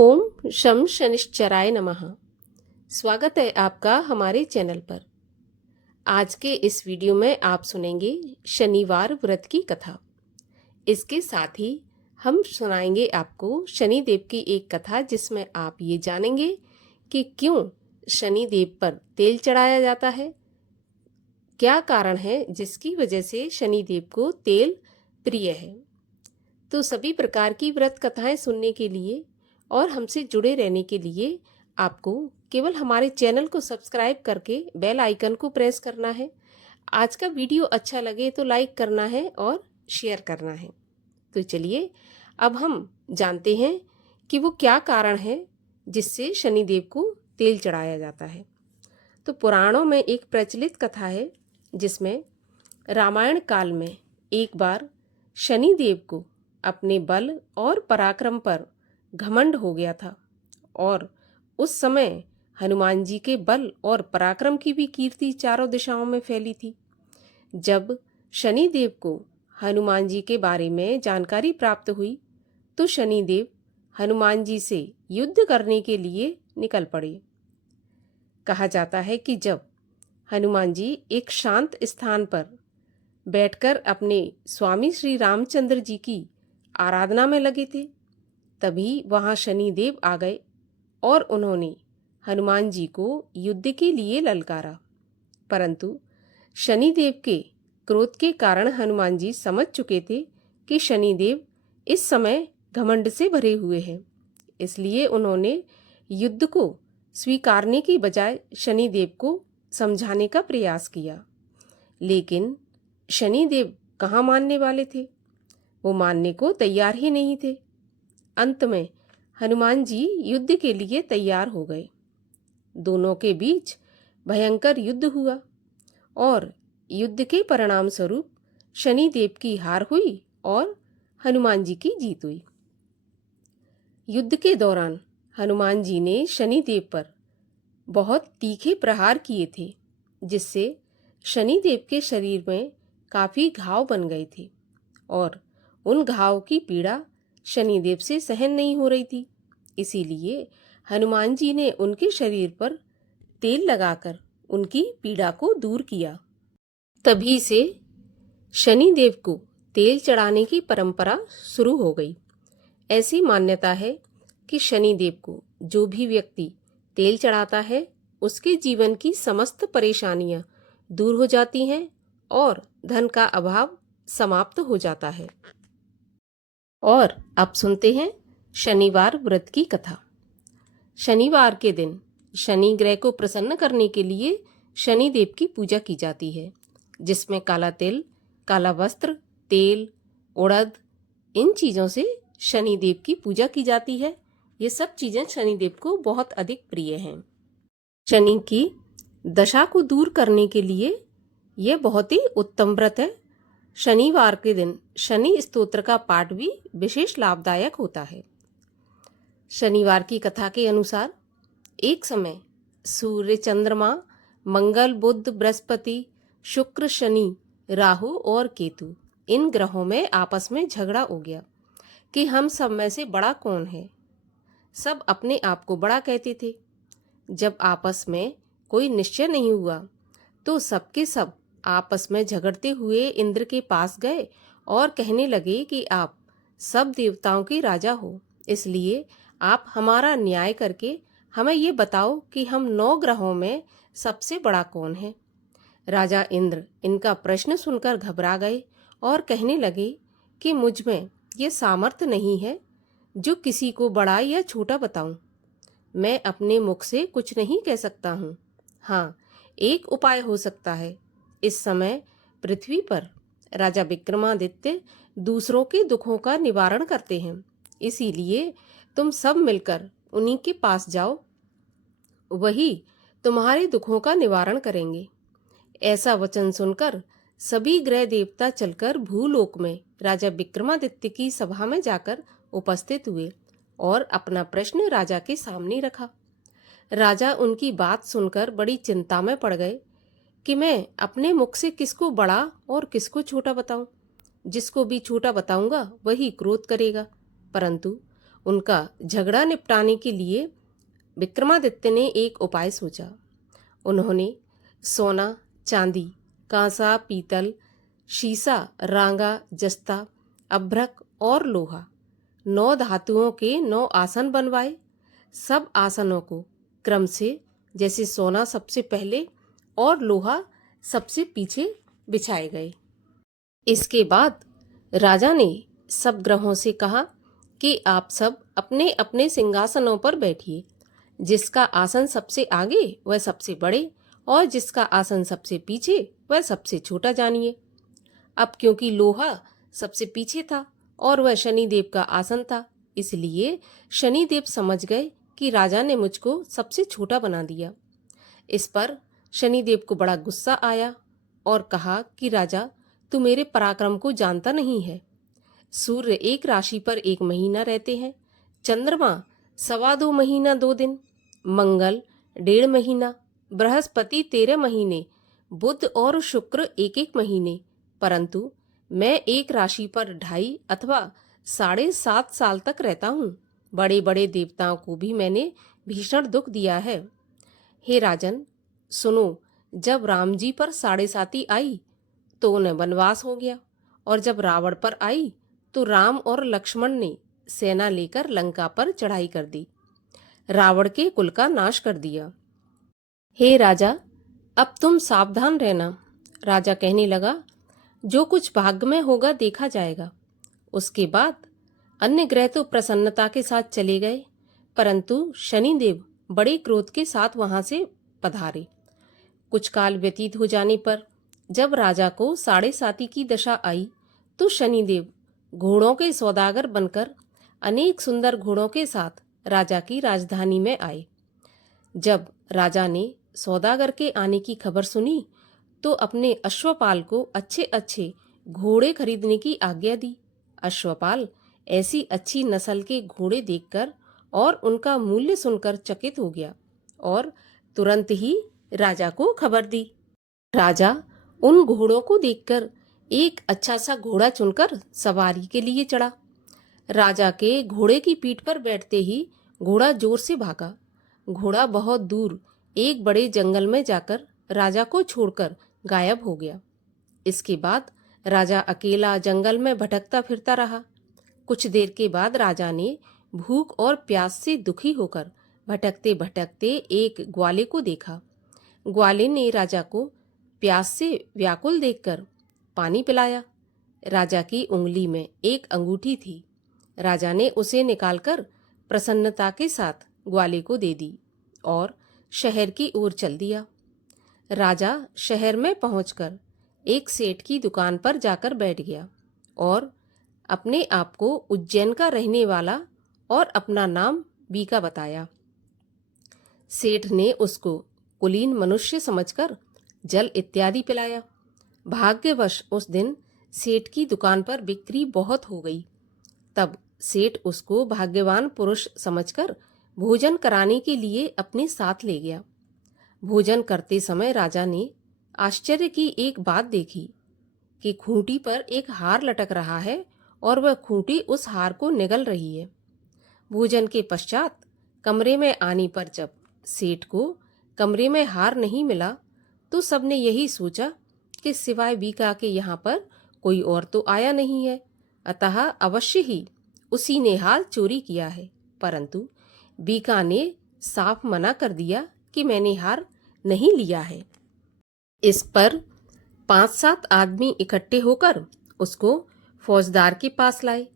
ओम शम शनिश्चराय नमः। स्वागत है आपका हमारे चैनल पर। आज के इस वीडियो में आप सुनेंगे शनिवार व्रत की कथा। इसके साथ ही हम सुनाएंगे आपको शनिदेव की एक कथा, जिसमें आप ये जानेंगे कि क्यों शनिदेव पर तेल चढ़ाया जाता है, क्या कारण है जिसकी वजह से शनिदेव को तेल प्रिय है। तो सभी प्रकार की व्रत कथाएं सुनने के लिए और हमसे जुड़े रहने के लिए आपको केवल हमारे चैनल को सब्सक्राइब करके बेल आइकन को प्रेस करना है। आज का वीडियो अच्छा लगे तो लाइक करना है और शेयर करना है। तो चलिए अब हम जानते हैं कि वो क्या कारण है जिससे शनिदेव को तेल चढ़ाया जाता है। तो पुराणों में एक प्रचलित कथा है जिसमें रामायण काल में एक बार शनिदेव को अपने बल और पराक्रम पर घमंड हो गया था और उस समय हनुमान जी के बल और पराक्रम की भी कीर्ति चारों दिशाओं में फैली थी। जब शनिदेव को हनुमान जी के बारे में जानकारी प्राप्त हुई तो शनिदेव हनुमान जी से युद्ध करने के लिए निकल पड़े। कहा जाता है कि जब हनुमान जी एक शांत स्थान पर बैठकर अपने स्वामी श्री रामचंद्र जी की आराधना में लगे थे, तभी वहां शनिदेव आ गए और उन्होंने हनुमान जी को युद्ध के लिए ललकारा। परंतु शनिदेव के क्रोध के कारण हनुमान जी समझ चुके थे कि शनिदेव इस समय घमंड से भरे हुए हैं, इसलिए उन्होंने युद्ध को स्वीकारने की बजाय शनिदेव को समझाने का प्रयास किया। लेकिन शनिदेव कहाँ मानने वाले थे, वो मानने को तैयार ही नहीं थे। अंत में हनुमान जी युद्ध के लिए तैयार हो गए। दोनों के बीच भयंकर युद्ध हुआ और युद्ध के परिणाम स्वरूप शनिदेव की हार हुई और हनुमान जी की जीत हुई। युद्ध के दौरान हनुमान जी ने शनिदेव पर बहुत तीखे प्रहार किए थे, जिससे शनिदेव के शरीर में काफी घाव बन गए थे और उन घाव की पीड़ा शनिदेव से सहन नहीं हो रही थी। इसीलिए हनुमान जी ने उनके शरीर पर तेल लगाकर उनकी पीड़ा को दूर किया। तभी से शनिदेव को तेल चढ़ाने की परंपरा शुरू हो गई। ऐसी मान्यता है कि शनिदेव को जो भी व्यक्ति तेल चढ़ाता है उसके जीवन की समस्त परेशानियां दूर हो जाती हैं और धन का अभाव समाप्त हो जाता है। और अब सुनते हैं शनिवार व्रत की कथा। शनिवार के दिन शनि ग्रह को प्रसन्न करने के लिए शनिदेव की पूजा की जाती है, जिसमें काला तिल, काला वस्त्र, तेल, उड़द, इन चीज़ों से शनिदेव की पूजा की जाती है। ये सब चीज़ें शनिदेव को बहुत अधिक प्रिय हैं। शनि की दशा को दूर करने के लिए यह बहुत ही उत्तम व्रत है। शनिवार के दिन शनि स्तोत्र का पाठ भी विशेष लाभदायक होता है। शनिवार की कथा के अनुसार एक समय सूर्य, चंद्रमा, मंगल, बुध, बृहस्पति, शुक्र, शनि, राहु और केतु, इन ग्रहों में आपस में झगड़ा हो गया कि हम सब में से बड़ा कौन है। सब अपने आप को बड़ा कहते थे। जब आपस में कोई निश्चय नहीं हुआ तो सबके सब आपस में झगड़ते हुए इंद्र के पास गए और कहने लगे कि आप सब देवताओं के राजा हो, इसलिए आप हमारा न्याय करके हमें ये बताओ कि हम 9 ग्रहों में सबसे बड़ा कौन है। राजा इंद्र इनका प्रश्न सुनकर घबरा गए और कहने लगे कि मुझ में ये सामर्थ्य नहीं है जो किसी को बड़ा या छोटा बताऊं। मैं अपने मुख से कुछ नहीं कह सकता हूँ। हाँ, एक उपाय हो सकता है। इस समय पृथ्वी पर राजा विक्रमादित्य दूसरों के दुखों का निवारण करते हैं, इसीलिए तुम सब मिलकर उन्हीं के पास जाओ, वही तुम्हारे दुखों का निवारण करेंगे। ऐसा वचन सुनकर सभी ग्रह देवता चलकर भूलोक में राजा विक्रमादित्य की सभा में जाकर उपस्थित हुए और अपना प्रश्न राजा के सामने रखा। राजा उनकी बात सुनकर बड़ी चिंता में पड़ गए कि मैं अपने मुख से किसको बड़ा और किसको छोटा बताऊं। जिसको भी छोटा बताऊंगा वही क्रोध करेगा, परंतु उनका झगड़ा निपटाने के लिए विक्रमादित्य ने एक उपाय सोचा। उन्होंने सोना, चांदी, कांसा, पीतल, शीशा, रांगा, जस्ता, अभ्रक और लोहा 9 धातुओं के 9 आसन बनवाए। सब आसनों को क्रम से, जैसे सोना सबसे पहले और लोहा सबसे पीछे बिछाए गए। इसके बाद राजा ने सब ग्रहों से कहा कि आप सब अपने अपने सिंहासनों पर बैठिए। जिसका आसन सबसे आगे वह सबसे बड़े और जिसका आसन सबसे पीछे वह सबसे छोटा जानिए। अब क्योंकि लोहा सबसे पीछे था और वह शनिदेव का आसन था, इसलिए शनिदेव समझ गए कि राजा ने मुझको सबसे छोटा बना दिया। इस पर शनिदेव को बड़ा गुस्सा आया और कहा कि राजा, तू मेरे पराक्रम को जानता नहीं है। सूर्य एक राशि पर 1 महीना रहते हैं, चंद्रमा 2.25 महीना 2 दिन, मंगल 1.5 महीना, बृहस्पति 13 महीने, बुध और शुक्र 1-1 महीने, परंतु मैं एक राशि पर 2.5 अथवा 7.5 साल तक रहता हूँ। बड़े बड़े देवताओं को भी मैंने भीषण दुख दिया है। हे राजन, सुनो, जब राम जी पर 7.5 आई तो उन्हें वनवास हो गया, और जब रावण पर आई तो राम और लक्ष्मण ने सेना लेकर लंका पर चढ़ाई कर दी, रावण के कुल का नाश कर दिया। हे राजा, अब तुम सावधान रहना। राजा कहने लगा, जो कुछ भाग्य में होगा देखा जाएगा। उसके बाद अन्य ग्रह तो प्रसन्नता के साथ चले गए, परंतु शनिदेव बड़े क्रोध के साथ वहां से पधारे। कुछ काल व्यतीत हो जाने पर जब राजा को 7.5 की दशा आई तो शनिदेव घोड़ों के सौदागर बनकर अनेक सुंदर घोड़ों के साथ राजा की राजधानी में आए। जब राजा ने सौदागर के आने की खबर सुनी तो अपने अश्वपाल को अच्छे अच्छे घोड़े खरीदने की आज्ञा दी। अश्वपाल ऐसी अच्छी नस्ल के घोड़े देखकर और उनका मूल्य सुनकर चकित हो गया और तुरंत ही राजा को खबर दी। राजा उन घोड़ों को देखकर एक अच्छा सा घोड़ा चुनकर सवारी के लिए चढ़ा। राजा के घोड़े की पीठ पर बैठते ही घोड़ा जोर से भागा। घोड़ा बहुत दूर एक बड़े जंगल में जाकर राजा को छोड़कर गायब हो गया। इसके बाद राजा अकेला जंगल में भटकता फिरता रहा। कुछ देर के बाद राजा ने भूख और प्यास से दुखी होकर भटकते भटकते एक ग्वाले को देखा। ग्वाले ने राजा को प्यास से व्याकुल देखकर पानी पिलाया। राजा की उंगली में एक अंगूठी थी। राजा ने उसे निकालकर प्रसन्नता के साथ ग्वाले को दे दी और शहर की ओर चल दिया। राजा शहर में पहुंचकर एक सेठ की दुकान पर जाकर बैठ गया और अपने आप को उज्जैन का रहने वाला और अपना नाम बीका बताया। सेठ ने उसको कुलीन मनुष्य समझकर जल इत्यादि पिलाया। भाग्यवश उस दिन सेठ की दुकान पर बिक्री बहुत हो गई। तब सेठ उसको भाग्यवान पुरुष समझकर भोजन कराने के लिए अपने साथ ले गया। भोजन करते समय राजा ने आश्चर्य की एक बात देखी कि खूंटी पर एक हार लटक रहा है और वह खूंटी उस हार को निगल रही है। भोजन के पश्चात कमरे में आने पर जब सेठ को कमरे में हार नहीं मिला तो सबने यही सोचा कि सिवाय बीका के यहाँ पर कोई और तो आया नहीं है, अतः अवश्य ही उसी ने हार चोरी किया है। परंतु बीका ने साफ मना कर दिया कि मैंने हार नहीं लिया है। इस पर 5-7 आदमी इकट्ठे होकर उसको फौजदार के पास लाए।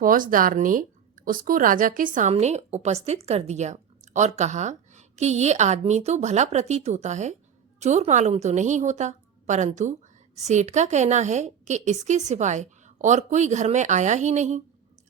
फौजदार ने उसको राजा के सामने उपस्थित कर दिया और कहा कि ये आदमी तो भला प्रतीत होता है, चोर मालूम तो नहीं होता, परंतु सेठ का कहना है कि इसके सिवाय और कोई घर में आया ही नहीं,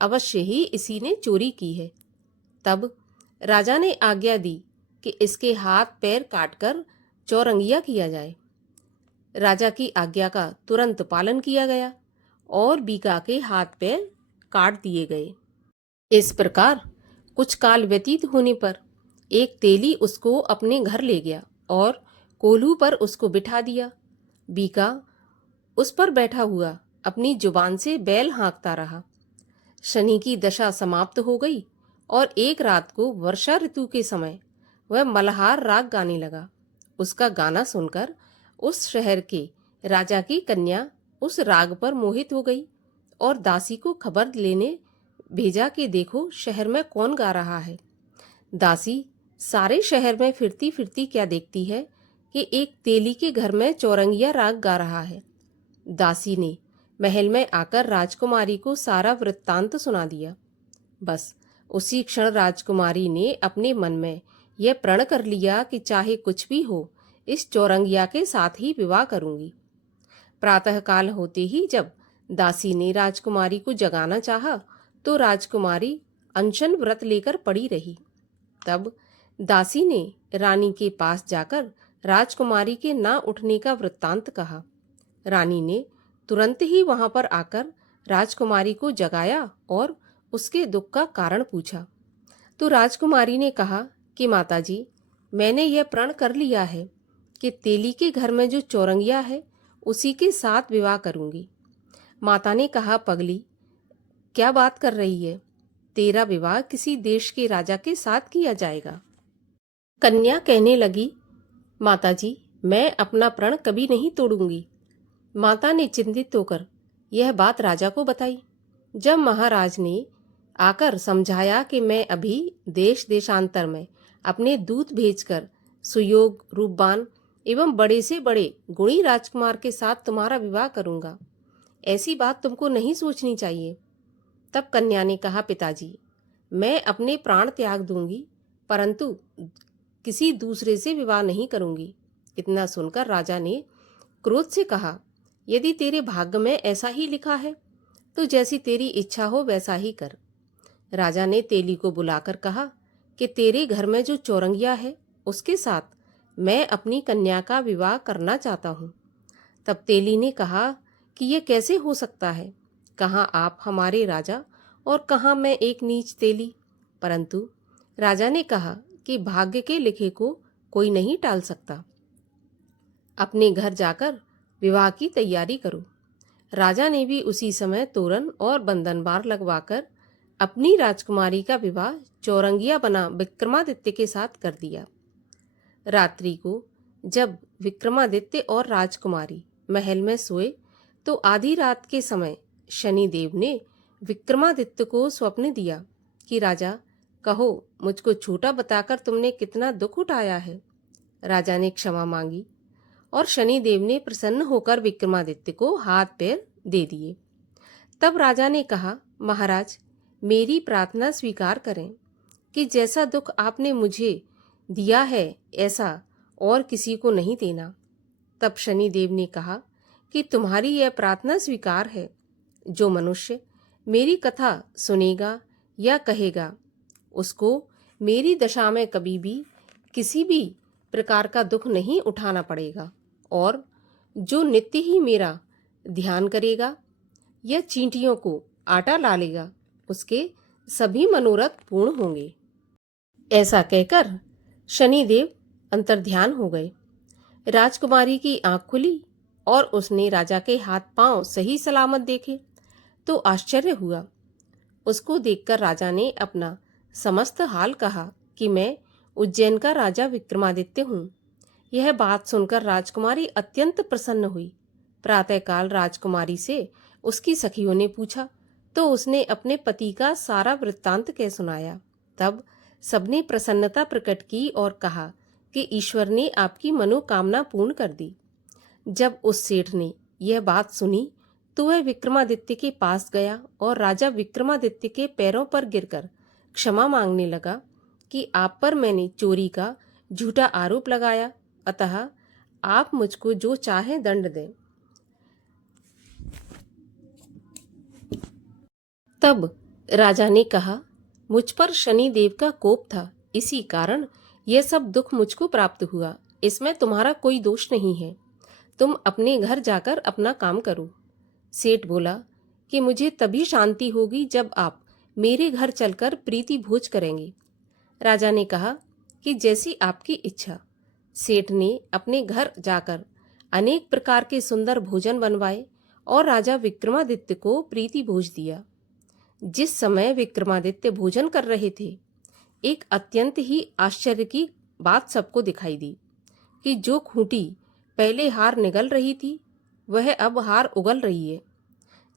अवश्य ही इसी ने चोरी की है। तब राजा ने आज्ञा दी कि इसके हाथ पैर काटकर चौरंगिया किया जाए। राजा की आज्ञा का तुरंत पालन किया गया और बीका के हाथ पैर काट दिए गए। इस प्रकार कुछ काल व्यतीत होने पर एक तेली उसको अपने घर ले गया और कोल्हू पर उसको बिठा दिया। बीका उस पर बैठा हुआ अपनी जुबान से बैल हाँकता रहा। शनि की दशा समाप्त हो गई और एक रात को वर्षा ऋतु के समय वह मल्हार राग गाने लगा। उसका गाना सुनकर उस शहर के राजा की कन्या उस राग पर मोहित हो गई और दासी को खबर लेने भेजा कि देखो शहर में कौन गा रहा है। दासी सारे शहर में फिरती फिरती क्या देखती है कि एक तेली के घर में चौरंगिया राग गा रहा है। दासी ने महल में आकर राजकुमारी को सारा वृत्तांत सुना दिया। बस उसी क्षण राजकुमारी ने अपने मन में यह प्रण कर लिया कि चाहे कुछ भी हो, इस चौरंगिया के साथ ही विवाह करूंगी। प्रातःकाल होते ही जब दासी ने राजकुमारी को जगाना चाहा तो राजकुमारी अनशन व्रत लेकर पड़ी रही। तब दासी ने रानी के पास जाकर राजकुमारी के ना उठने का वृत्तांत कहा। रानी ने तुरंत ही वहां पर आकर राजकुमारी को जगाया और उसके दुख का कारण पूछा। तो राजकुमारी ने कहा कि माताजी, मैंने यह प्रण कर लिया है कि तेली के घर में जो चौरंगिया है उसी के साथ विवाह करूंगी। माता ने कहा, पगली, क्या बात कर रही है? तेरा विवाह किसी देश के राजा के साथ किया जाएगा। कन्या कहने लगी, माताजी, मैं अपना प्रण कभी नहीं तोड़ूंगी। माता ने चिंतित होकर यह बात राजा को बताई। जब महाराज ने आकर समझाया कि मैं अभी देश देशांतर में अपने दूत भेजकर सुयोग, रूपवान एवं बड़े से बड़े गुणी राजकुमार के साथ तुम्हारा विवाह करूंगा, ऐसी बात तुमको नहीं सोचनी चाहिए। तब कन्या ने कहा, पिताजी, मैं अपने प्राण त्याग दूंगी परंतु किसी दूसरे से विवाह नहीं करूंगी। इतना सुनकर राजा ने क्रोध से कहा, यदि तेरे भाग्य में ऐसा ही लिखा है तो जैसी तेरी इच्छा हो वैसा ही कर। राजा ने तेली को बुलाकर कहा कि तेरे घर में जो चौरंगिया है उसके साथ मैं अपनी कन्या का विवाह करना चाहता हूँ। तब तेली ने कहा कि यह कैसे हो सकता है? कहाँ आप हमारे राजा और कहाँ मैं एक नीच तेली। परंतु राजा ने कहा कि भाग्य के लिखे को कोई नहीं टाल सकता। अपने घर जाकर विवाह की तैयारी करो। राजा ने भी उसी समय तोरण और बंधनबार लगवाकर अपनी राजकुमारी का विवाह चौरंगिया बना विक्रमादित्य के साथ कर दिया। रात्रि को जब विक्रमादित्य और राजकुमारी महल में सोए तो आधी रात के समय शनिदेव ने विक्रमादित्य को स्वप्न दिया कि राजा, कहो, मुझको छोटा बताकर तुमने कितना दुख उठाया है। राजा ने क्षमा मांगी और शनिदेव ने प्रसन्न होकर विक्रमादित्य को हाथ पैर दे दिए। तब राजा ने कहा, महाराज, मेरी प्रार्थना स्वीकार करें कि जैसा दुख आपने मुझे दिया है ऐसा और किसी को नहीं देना। तब शनिदेव ने कहा कि तुम्हारी यह प्रार्थना स्वीकार है। जो मनुष्य मेरी कथा सुनेगा या कहेगा उसको मेरी दशा में कभी भी किसी भी प्रकार का दुख नहीं उठाना पड़ेगा और जो नित्य ही मेरा ध्यान करेगा या चींटियों को आटा ला लेगा उसके सभी मनोरथ पूर्ण होंगे। ऐसा कहकर शनिदेव अंतर्ध्यान हो गए। राजकुमारी की आंख खुली और उसने राजा के हाथ पांव सही सलामत देखे तो आश्चर्य हुआ। उसको देखकर राजा ने अपना समस्त हाल कहा कि मैं उज्जैन का राजा विक्रमादित्य हूँ। यह बात सुनकर राजकुमारी अत्यंत प्रसन्न हुई। प्रातःकाल राजकुमारी से उसकी सखियों ने पूछा तो उसने अपने पति का सारा वृत्तांत कह सुनाया। तब सबने प्रसन्नता प्रकट की और कहा कि ईश्वर ने आपकी मनोकामना पूर्ण कर दी। जब उस सेठ ने यह बात सुनी तो वह विक्रमादित्य के पास गया और राजा विक्रमादित्य के पैरों पर गिरकर क्षमा मांगने लगा कि आप पर मैंने चोरी का झूठा आरोप लगाया, अतः आप मुझको जो चाहे दंड दें। तब राजा ने कहा, मुझ पर शनि देव का कोप था, इसी कारण यह सब दुख मुझको प्राप्त हुआ। इसमें तुम्हारा कोई दोष नहीं है। तुम अपने घर जाकर अपना काम करो। सेठ बोला कि मुझे तभी शांति होगी जब आप मेरे घर चलकर प्रीति भोज करेंगे। राजा ने कहा कि जैसी आपकी इच्छा। सेठ ने अपने घर जाकर अनेक प्रकार के सुंदर भोजन बनवाए और राजा विक्रमादित्य को प्रीति भोज दिया। जिस समय विक्रमादित्य भोजन कर रहे थे, एक अत्यंत ही आश्चर्य की बात सबको दिखाई दी कि जो खूंटी पहले हार निगल रही थी, वह अब हार उगल रही है।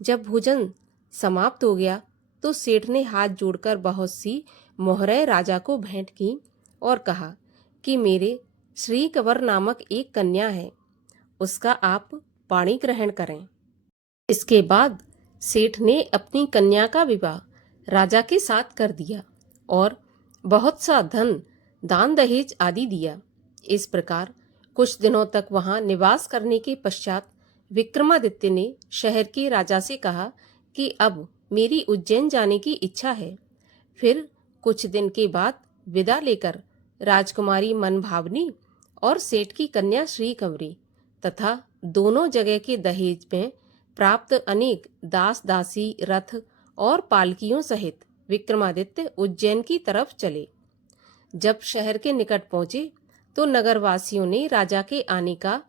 जब भोजन समाप्त हो गया तो सेठ ने हाथ जोड़कर बहुत सी मोहरें राजा को भेंट की और कहा कि मेरे श्री कंवर नामक एक कन्या है, उसका आप पाणी ग्रहण करें। इसके बाद सेठ ने अपनी कन्या का विवाह राजा के साथ कर दिया और बहुत सा धन, दान दहेज आदि दिया। इस प्रकार कुछ दिनों तक वहां निवास करने के पश्चात विक्रमादित्य ने शहर के राजा से कहा कि अब मेरी उज्जैन जाने की इच्छा है। फिर कुछ दिन के बाद विदा लेकर राजकुमारी मनभावनी और सेठ की कन्या श्री कंवरी तथा दोनों जगह के दहेज में प्राप्त अनेक दास दासी, रथ और पालकियों सहित विक्रमादित्य उज्जैन की तरफ चले। जब शहर के निकट पहुंचे तो नगरवासियों ने राजा के आने का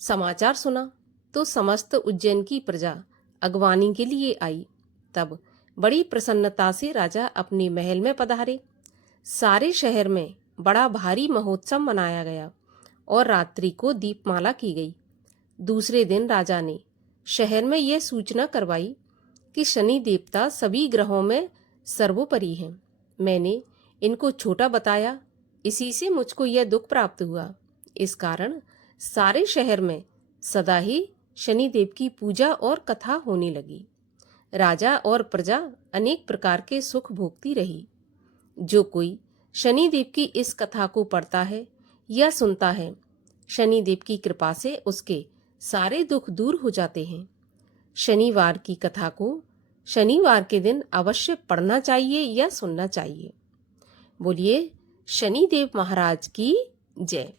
समाचार सुना तो समस्त उज्जैन की प्रजा अगवानी के लिए आई। तब बड़ी प्रसन्नता से राजा अपने महल में पधारे। सारे शहर में बड़ा भारी महोत्सव मनाया गया और रात्रि को दीपमाला की गई। दूसरे दिन राजा ने शहर में यह सूचना करवाई कि शनि देवता सभी ग्रहों में सर्वोपरि हैं। मैंने इनको छोटा बताया, इसी से मुझको यह दुख प्राप्त हुआ। इस कारण सारे शहर में सदा ही शनिदेव की पूजा और कथा होने लगी। राजा और प्रजा अनेक प्रकार के सुख भोगती रही। जो कोई शनिदेव की इस कथा को पढ़ता है या सुनता है, शनिदेव की कृपा से उसके सारे दुख दूर हो जाते हैं। शनिवार की कथा को शनिवार के दिन अवश्य पढ़ना चाहिए या सुनना चाहिए। बोलिए शनिदेव महाराज की जय।